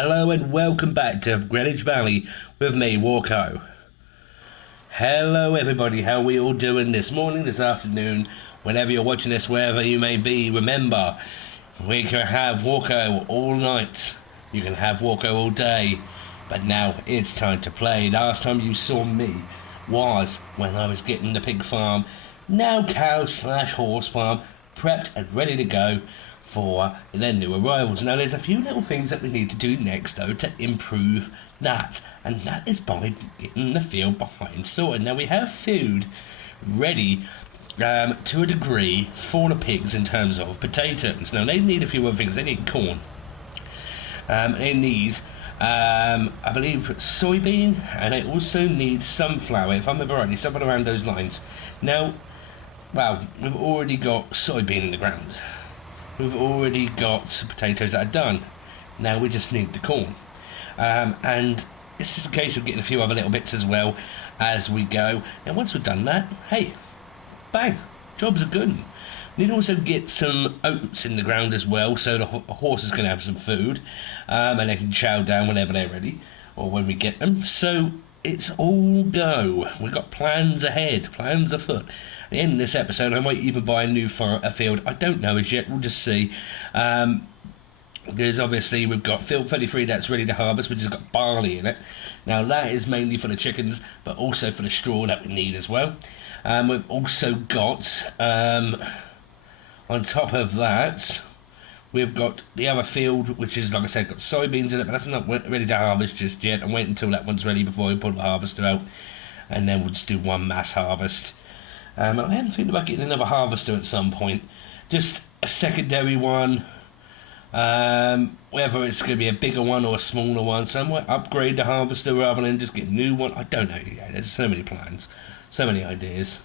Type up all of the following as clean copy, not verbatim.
Hello and welcome back to Greenwich Valley with me, Walko. Hello everybody, how are we all doing this morning, this afternoon, whenever you're watching this, wherever you may be. Remember, we can have Walko all night, you can have Walko all day, but now it's time to play. Last time you saw me was when I was getting the pig farm, now cow / horse farm, prepped and ready to go for their new arrivals. Now there's a few little things that we need to do next though to improve that, and that is by getting the field behind sorted. Now we have food ready to a degree for the pigs in terms of potatoes. Now they need a few other things. They need corn, they need I believe soybean, and they also need sunflower, if I remember rightly, something around those lines. Now, well, we've already got soybean in the ground. We've already got potatoes that are done. Now we just need the corn. And it's just a case of getting a few other little bits as well as we go. Now once we've done that, hey, bang, jobs are good. We need to also get some oats in the ground as well, so the horses can have some food, and they can chow down whenever they're ready, or when we get them. So it's all go. We've got plans ahead, plans afoot. At the end of this episode, I might even buy a new field. I don't know as yet, we'll just see. There's obviously, we've got field 33 that's ready to harvest, which has got barley in it. Now that is mainly for the chickens, but also for the straw that we need as well. We've also got, on top of that, we've got the other field, which is, like I said, got soybeans in it, but that's not ready to harvest just yet. I'm waiting until that one's ready before we put the harvester out, and then we'll just do one mass harvest. I am thinking about getting another harvester at some point, just a secondary one, whether it's going to be a bigger one or a smaller one, so I might upgrade the harvester rather than just get a new one. I don't know yet, there's so many plans, so many ideas.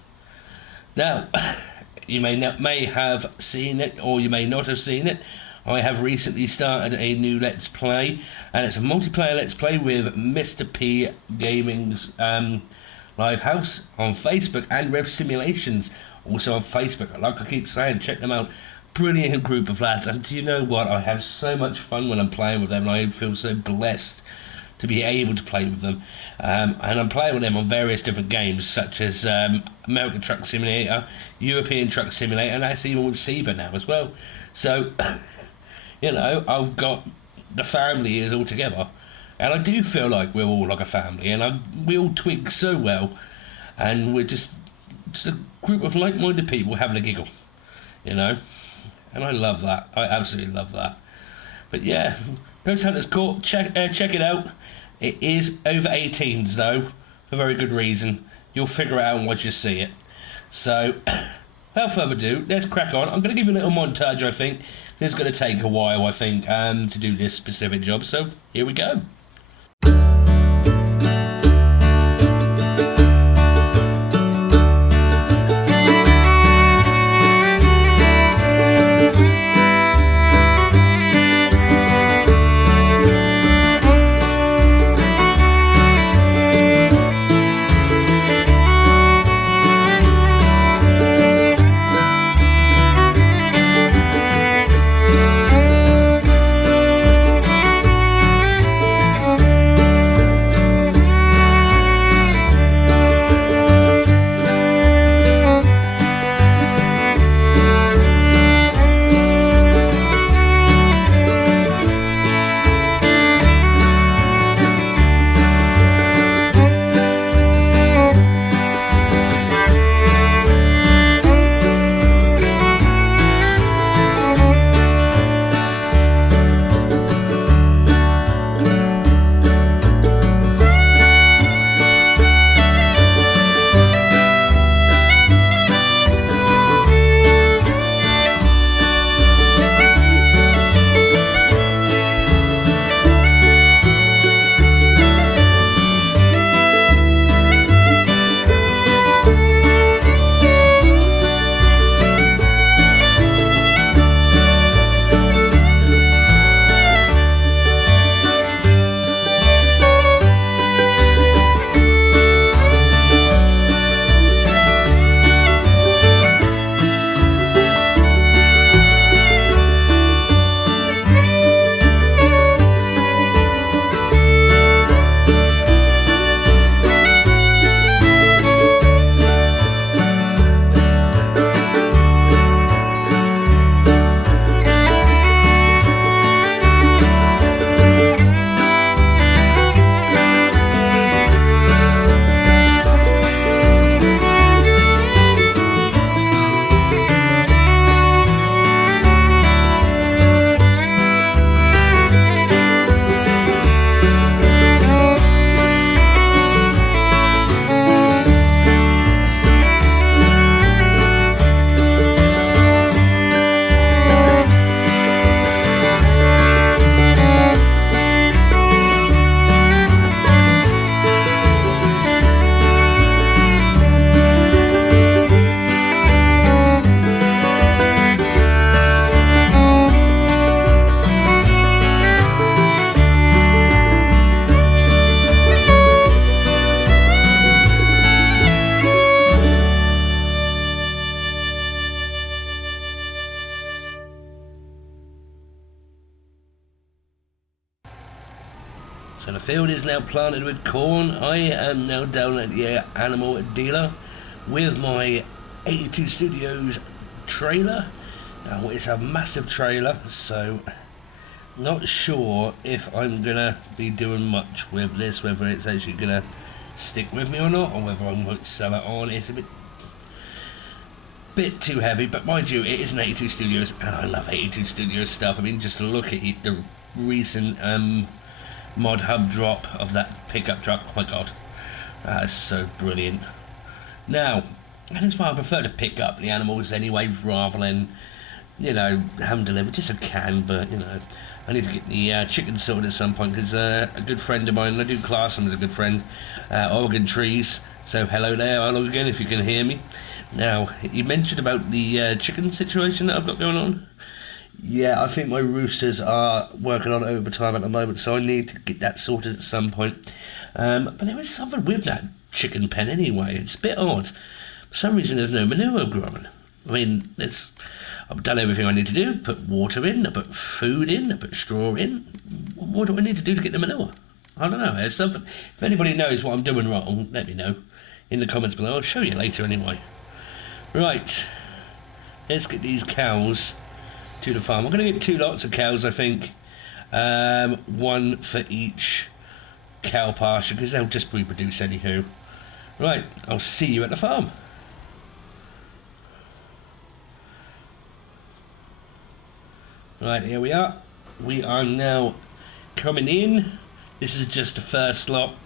Now, you may have seen it, or you may not have seen it. I have recently started a new Let's Play, and it's a multiplayer Let's Play with Mr. P Gaming's Live House on Facebook, and Rev Simulations also on Facebook. Like I keep saying, check them out. Brilliant group of lads, and do you know what? I have so much fun when I'm playing with them, and I feel so blessed to be able to play with them. And I'm playing with them on various different games, such as American Truck Simulator, European Truck Simulator, and that's even with Seba now as well. So, you know, I've got the family is all together, and I do feel like we're all like a family, and we all twig so well, and we're just a group of like-minded people having a giggle, you know, and I love that. I absolutely love that. But yeah, Ghost Hunters Court, check it out. It is over 18s though, for very good reason. You'll figure it out once you see it. So, without further ado, let's crack on. I'm going to give you a little montage, I think. This is going to take a while, I think, to do this specific job. So, here we go. field is now planted with corn. I am now down at the animal dealer with my 82 Studios trailer. Now it's a massive trailer, so not sure if I'm gonna be doing much with this, whether it's actually gonna stick with me or not, or whether I might sell it on. It's a bit too heavy, but mind you, it is an 82 Studios, and I love 82 Studios stuff. I mean, just look at the recent mod hub drop of that pickup truck. Oh my god, that is so brilliant. Now, and that's why I prefer to pick up the animals anyway, rather than, you know, have them delivered. Just a can, but you know, I need to get the chicken sorted at some point, because a good friend of mine, I do class him as a good friend, Oregon Trees, so hello there, Oregon, if you can hear me. Now, you mentioned about the chicken situation that I've got going on. Yeah, I think my roosters are working on overtime at the moment, so I need to get that sorted at some point. But there is something with that chicken pen anyway. It's a bit odd. For some reason, there's no manure growing. I mean, I've done everything I need to do. Put water in, I put food in, I put straw in. What do I need to do to get the manure? I don't know. There's something. If anybody knows what I'm doing wrong, let me know in the comments below. I'll show you later anyway. Right, let's get these cows to the farm. I'm going to get 2 lots of cows, I think. One for each cow pasture, because they'll just reproduce anywho. Right, I'll see you at the farm. Right, here we are. We are now coming in. This is just the first lot.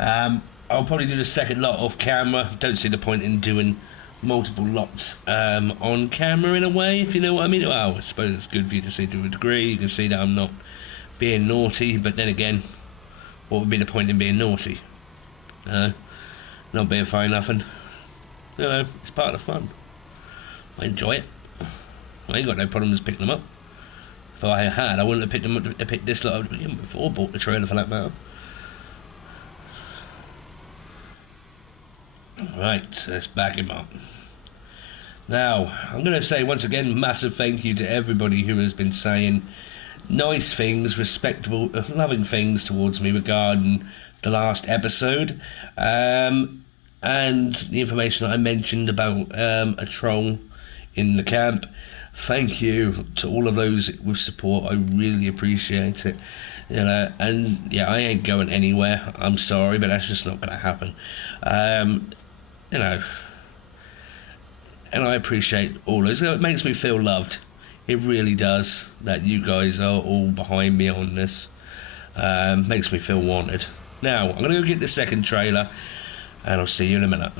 I'll probably do the second lot off camera. Don't see the point in doing multiple lots on camera, in a way, if you know what I mean. Well, I suppose it's good for you to see to a degree. You can see that I'm not being naughty, but then again, what would be the point in being naughty? Not being fine nothing. You know, it's part of the fun. I enjoy it. I ain't got no problems picking them up. If I had, I wouldn't have picked them up. I picked this lot up before, bought the trailer for that matter. Right, let's back him up. Now, I'm going to say once again, massive thank you to everybody who has been saying nice things, respectable, loving things towards me regarding the last episode, and the information that I mentioned about a troll in the camp. Thank you to all of those with support. I really appreciate it. You know, and yeah, I ain't going anywhere. I'm sorry, but that's just not going to happen. You know, and I appreciate all this. It makes me feel loved. It really does, that you guys are all behind me on this. Makes me feel wanted. Now, I'm going to go get the second trailer, and I'll see you in a minute.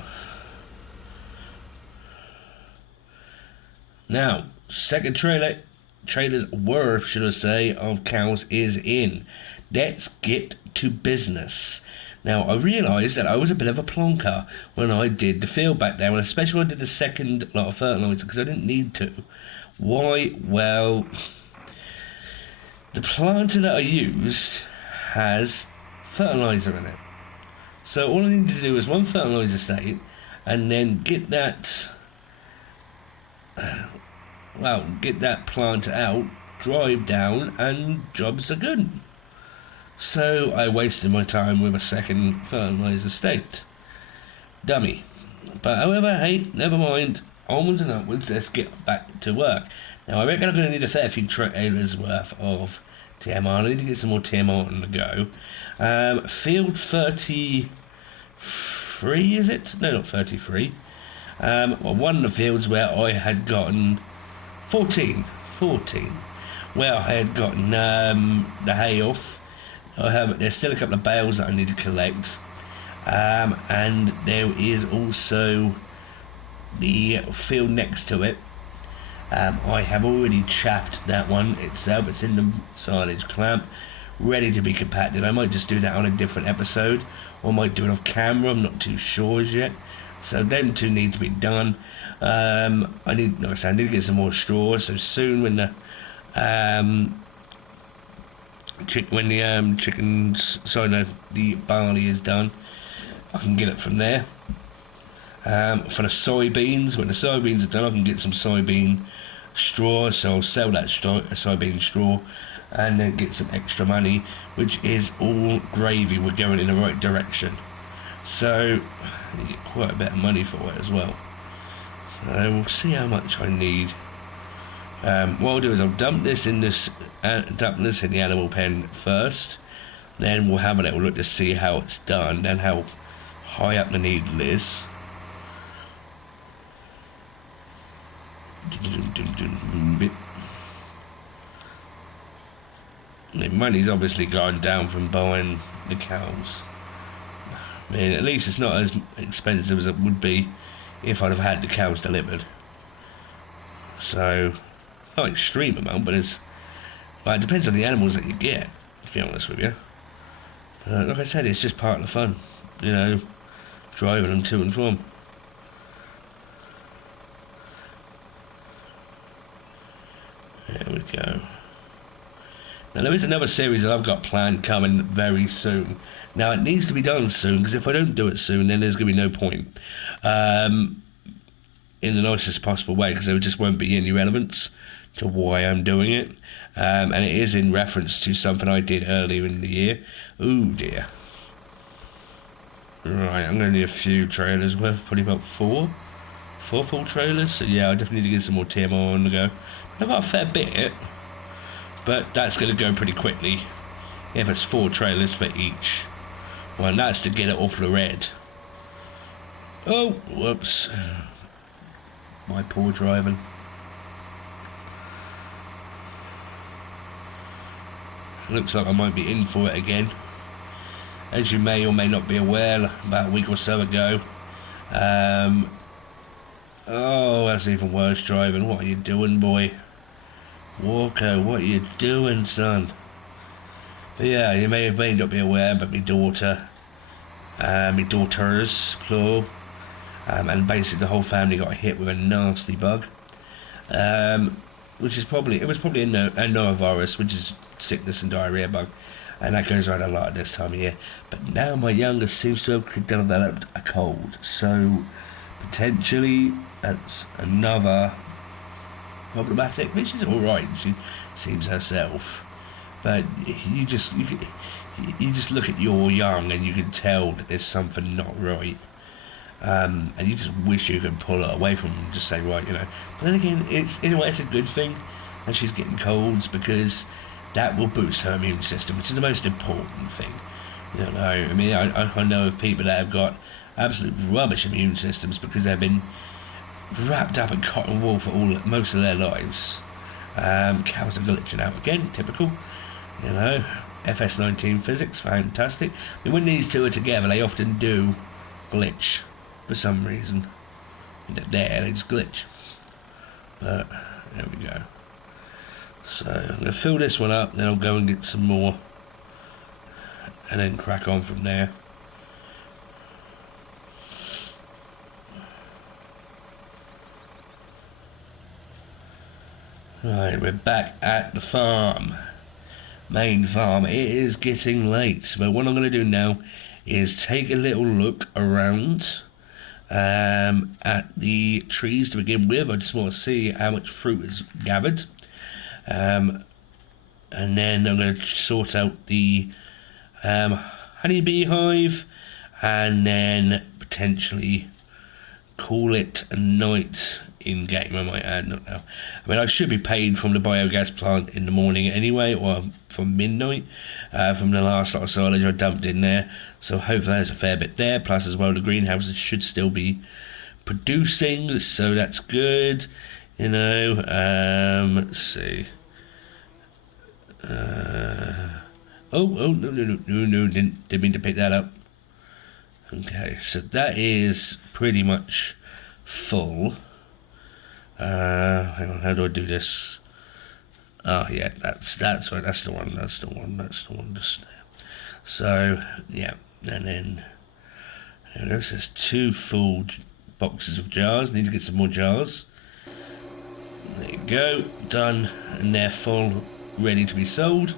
Now, second trailer's worth, should I say, of cows is in. Let's get to business. Now, I realised that I was a bit of a plonker when I did the field back there, and especially when I did the second lot of fertiliser, because I didn't need to. Why? Well, the planter that I used has fertiliser in it. So all I need to do is one fertiliser state, and then get that, get that planter out, drive down, and jobs are good. So I wasted my time with a second fertiliser state. Dummy. But however, hey, never mind. Onwards and upwards, let's get back to work. Now I reckon I'm going to need a fair few trailers worth of TMR. I need to get some more TMR on the go. Field 33, is it? No, not 33. Well, one of the fields where I had gotten 14, where I had gotten the hay off. There's still a couple of bales that I need to collect, and there is also the field next to it. I have already chaffed that one itself. It's in the silage clamp, ready to be compacted. I might just do that on a different episode, or I might do it off camera. I'm not too sure as yet. So them two need to be done. I need, like I said, I need to get some more straw. So soon, when the the barley is done, I can get it from there. For the soybeans, when the soybeans are done, I can get some soybean straw, so I'll sell that soybean straw, and then get some extra money, which is all gravy. We're going in the right direction, so you get quite a bit of money for it as well. So we'll see how much I need. What I'll do is I'll dump this in the animal pen first, then we'll have a little look to see how it's done and how high up the needle is. The money's obviously gone down from buying the cows. I mean, at least it's not as expensive as it would be if I'd have had the cows delivered. So, not extreme amount, but it depends on the animals that you get, to be honest with you. Like I said, it's just part of the fun, you know, driving them to and from. There we go. Now there is another series that I've got planned coming very soon. Now it needs to be done soon, because if I don't do it soon, then there's going to be no point. In the nicest possible way, because there just won't be any relevance to why I'm doing it. And it is in reference to something I did earlier in the year. Ooh dear. Right, I'm going to need a few trailers worth, probably about four full trailers. So yeah, I definitely need to get some more TMO on the go. I've got a fair bit, but that's going to go pretty quickly if it's 4 trailers for each. Well, that's to get it off the red. Oh, whoops. My poor driving. Looks like I might be in for it again. As you may or may not be aware, about a week or so ago, oh, that's even worse driving. What are you doing, boy? Walker, what are you doing, son? But yeah, you may not be aware, but my daughters, plural, and basically the whole family got hit with a nasty bug, which is probably a norovirus, which is sickness and diarrhea bug, and that goes around a lot at this time of year. But now my youngest seems to have developed a cold, so potentially that's another problematic, which is all right. She seems herself, but you just look at your young and you can tell that there's something not right, and you just wish you could pull her away from them and just say, right, you know. But then again, it's in a way it's a good thing that she's getting colds, because that will boost her immune system, which is the most important thing. You know, I mean, I know of people that have got absolute rubbish immune systems because they've been wrapped up in cotton wool for most of their lives. Cows are glitching out again, typical. You know, FS19 physics, fantastic. I mean, when these two are together, they often do glitch for some reason. They just glitch. But there we go. So I'm going to fill this one up, then I'll go and get some more, and then crack on from there. Right, we're back at the farm, main farm. It is getting late, but what I'm going to do now is take a little look around at the trees to begin with. I just want to see how much fruit is gathered, and then I'm going to sort out the honeybee hive, and then potentially call it a night in game. I might add, not now. I mean, I should be paid from the biogas plant in the morning anyway, or from midnight, from the last lot of silage I dumped in there. So hopefully there's a fair bit there. Plus as well, the greenhouses should still be producing, so that's good. You know, let's see. No, didn't mean to pick that up. Okay, so that is pretty much full. Hang on, how do I do this? Oh yeah, that's right, that's the one, just there. So yeah, and then there it goes. There's 2 full boxes of jars. Need to get some more jars. There you go, done, and they're full, ready to be sold.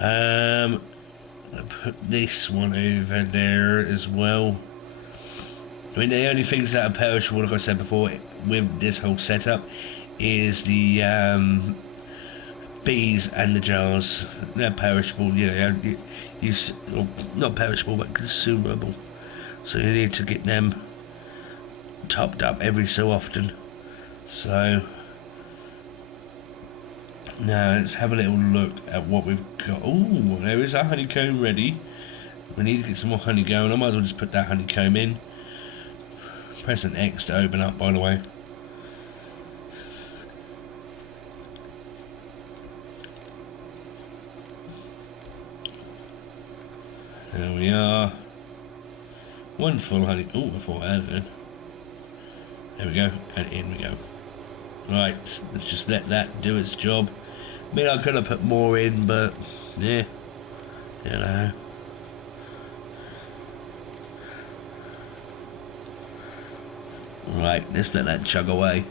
I'll put this one over there as well. I mean, the only things that are perishable, like I said before, with this whole setup, is the bees and the jars. They're perishable, you know, well, not perishable but consumable. So you need to get them topped up every so often. So now let's have a little look at what we've got. Oh, there is our honeycomb ready. We need to get some more honey going. I might as well just put that honeycomb in. Press an X to open up, by the way. There we are. One full honey. Oh, I thought I had it. There we go, and in we go. Right, let's just let that do its job. I mean, I could have put more in, but yeah, you know. Right, let's let that chug away.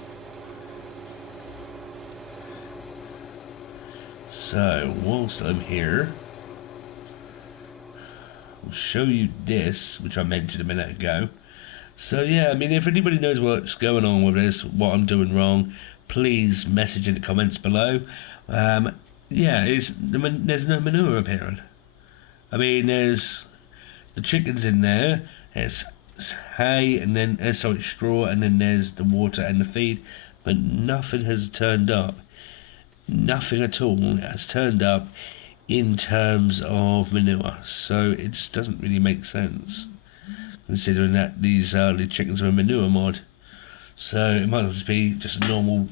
So, whilst I'm here, I'll show you this, which I mentioned a minute ago. So yeah, I mean, if anybody knows what's going on with this, what I'm doing wrong, please message in the comments below. Yeah, there's no manure appearing. I mean, there's the chickens in there, there's hay, and then sorry, straw, and then there's the water and the feed, but nothing has turned up. Nothing at all has turned up in terms of manure, so it just doesn't really make sense, considering that these the chickens are a manure mod. So it might as well just be just a normal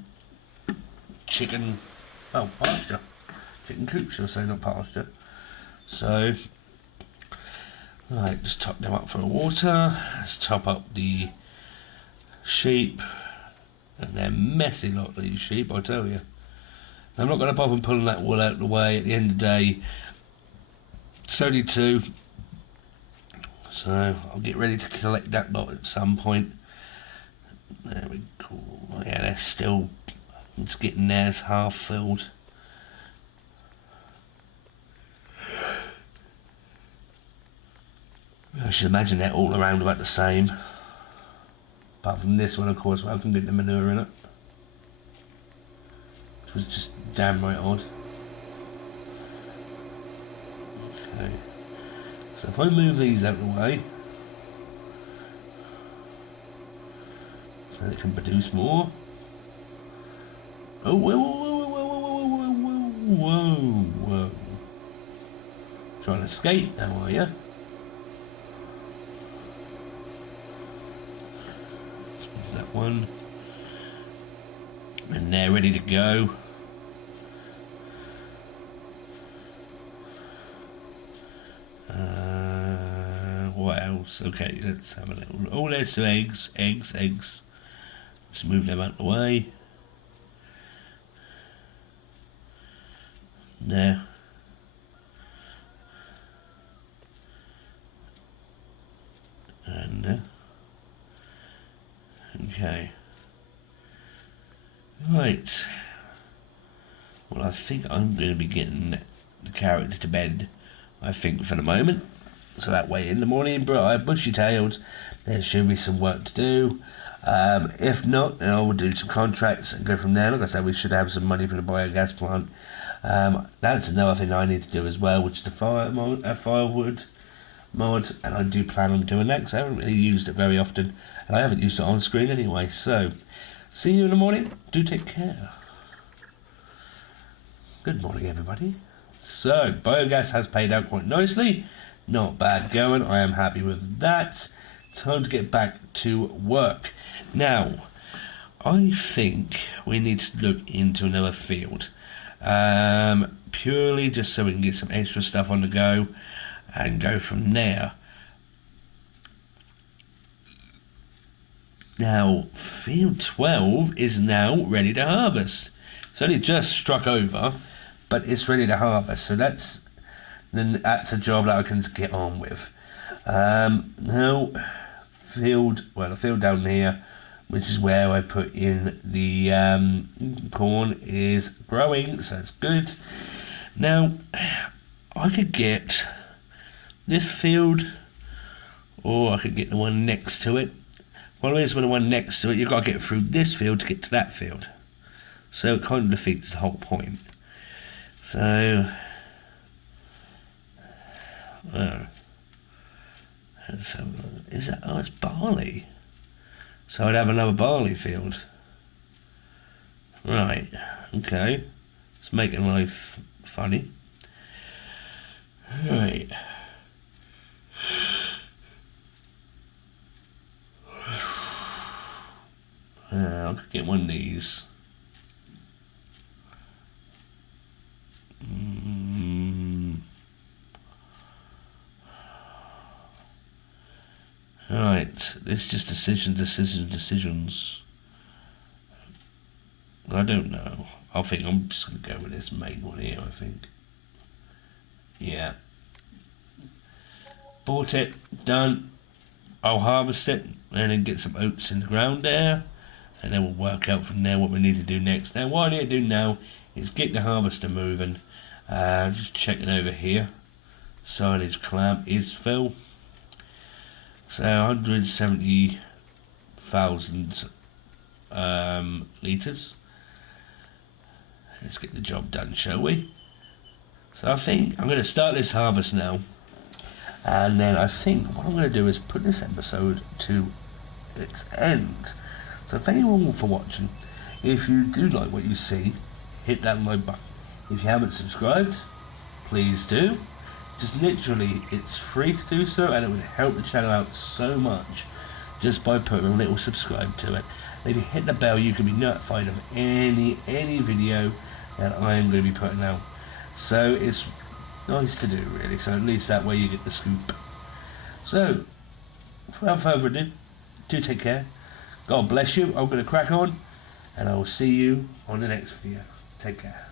chicken, pasture, chicken coop, shall I say, not pasture. So right, just top them up for the water. Let's top up the sheep, and they're messy lot, these sheep, I tell you. I'm not going to bother pulling that wool out of the way. At the end of the day, it's only two, so I'll get ready to collect that lot at some point. There we go. Yeah, they're still, it's getting there, it's half filled. I should imagine they're all around about the same, apart from this one, of course, where I can get the manure in it, which was just damn right odd. Okay, so if I move these out of the way so they can produce more. Oh, whoa, whoa, whoa, whoa, whoa, whoa, whoa, whoa. Trying to escape now, are you? Let's move that one. And they're ready to go. What else? Okay, let's have a little. Oh, there's some eggs. Just move them out of the way. There. And okay. Right. Well, I think I'm going to be getting the character to bed, I think, for the moment. So that way in the morning, bushy-tailed, there should be some work to do. If not, then I will do some contracts and go from there. Like I said, we should have some money for the biogas plant. That's another thing I need to do as well, which is the firewood mod, and I do plan on doing that because I haven't really used it very often, and I haven't used it on screen anyway. So, see you in the morning. Do take care. Good morning, everybody. So, biogas has paid out quite nicely. Not bad going. I am happy with that. Time to get back to work. Now, I think we need to look into another field. Purely just so we can get some extra stuff on the go and go from there. Now, field 12 is now ready to harvest. It's only just struck over, but it's ready to harvest. So that's a job that I can get on with. Now, the field down here, which is where I put in the corn, is growing, so it's good. Now, I could get this field, or I could get the one next to it. One is with the one next to it, you've got to get through this field to get to that field. So it kind of defeats the whole point. So, is that, oh, it's barley. So I'd have another barley field. Right, okay. It's making life funny. Right. I could get one of these. Right, it's just decisions. I don't know. I think I'm just going to go with this main one here, I think. Yeah. Bought it, done. I'll harvest it and then get some oats in the ground there. And then we'll work out from there what we need to do next. Now, what I need to do now is get the harvester moving. Just checking over here. Silage clamp is full. So 170,000 litres. Let's get the job done, shall we? So I think I'm going to start this harvest now. And then I think what I'm going to do is put this episode to its end. So thank you all for watching. If you do like what you see, hit that like button. If you haven't subscribed, please do. Just literally, it's free to do so, and it would help the channel out so much just by putting a little subscribe to it. And if you hit the bell, you can be notified of any video that I am going to be putting out. So it's nice to do, really. So at least that way you get the scoop. So without further ado, do take care. God bless you. I'm going to crack on, and I will see you on the next video. Take care.